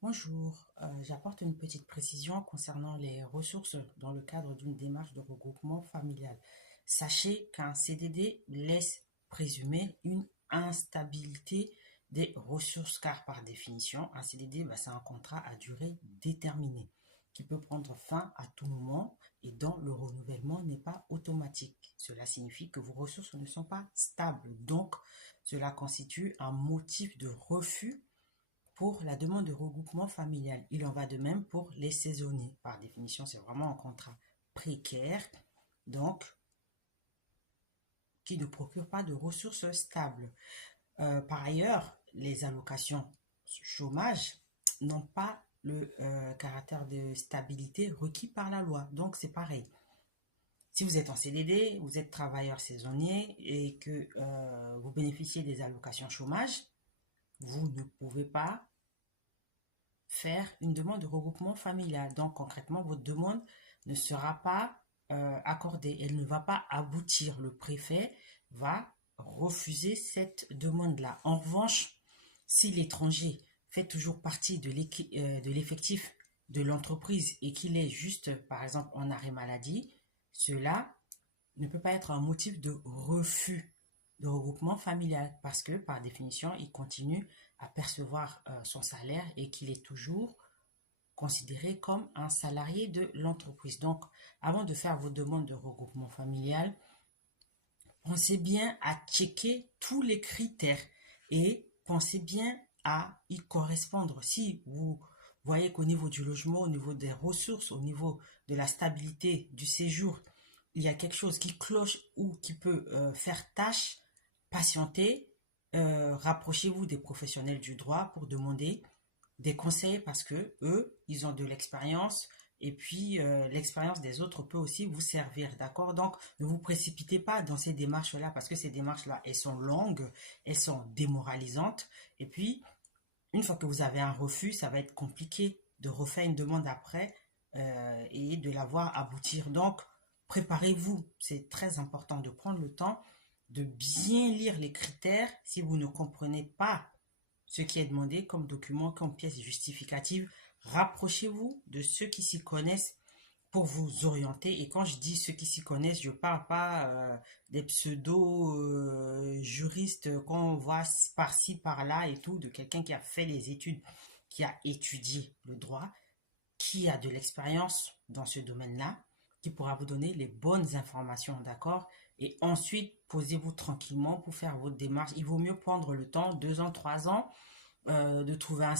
Bonjour, j'apporte une petite précision concernant les ressources dans le cadre d'une démarche de regroupement familial. Sachez qu'un CDD laisse présumer une instabilité des ressources car par définition, un CDD, c'est un contrat à durée déterminée qui peut prendre fin à tout moment et dont le renouvellement n'est pas automatique. Cela signifie que vos ressources ne sont pas stables. Donc, cela constitue un motif de refus pour la demande de regroupement familial. Il en va de même pour les saisonniers. Par définition, c'est vraiment un contrat précaire, donc qui ne procure pas de ressources stables. Par ailleurs, les allocations chômage n'ont pas le caractère de stabilité requis par la loi. Donc, c'est pareil. Si vous êtes en CDD, vous êtes travailleur saisonnier et que vous bénéficiez des allocations chômage, vous ne pouvez pas faire une demande de regroupement familial. Donc concrètement, votre demande ne sera pas accordée. Elle ne va pas aboutir. Le préfet va refuser cette demande-là. En revanche, si l'étranger fait toujours partie de l'effectif de l'entreprise et qu'il est juste, par exemple, en arrêt maladie, cela ne peut pas être un motif de refus de regroupement familial parce que, par définition, il continue à percevoir son salaire et qu'il est toujours considéré comme un salarié de l'entreprise. Donc, avant de faire vos demandes de regroupement familial, pensez bien à checker tous les critères et pensez bien à y correspondre. Si vous voyez qu'au niveau du logement, au niveau des ressources, au niveau de la stabilité du séjour, il y a quelque chose qui cloche ou qui peut faire tâche, patientez, rapprochez-vous des professionnels du droit pour demander des conseils parce que eux, ils ont de l'expérience et puis l'expérience des autres peut aussi vous servir, d'accord? Donc, ne vous précipitez pas dans ces démarches-là parce que ces démarches-là, elles sont longues, elles sont démoralisantes et puis une fois que vous avez un refus, ça va être compliqué de refaire une demande après et de la voir aboutir. Donc, préparez-vous. C'est très important de prendre le temps de bien lire les critères. Si vous ne comprenez pas ce qui est demandé comme document, comme pièce justificative, rapprochez-vous de ceux qui s'y connaissent pour vous orienter. Et quand je dis ceux qui s'y connaissent, je parle pas des pseudo-juristes qu'on voit par-ci, par-là et tout, de quelqu'un qui a fait les études, qui a étudié le droit, qui a de l'expérience dans ce domaine-là, qui pourra vous donner les bonnes informations, d'accord? Et ensuite, posez-vous tranquillement pour faire votre démarche. Il vaut mieux prendre le temps, 2 ans, 3 ans, de trouver un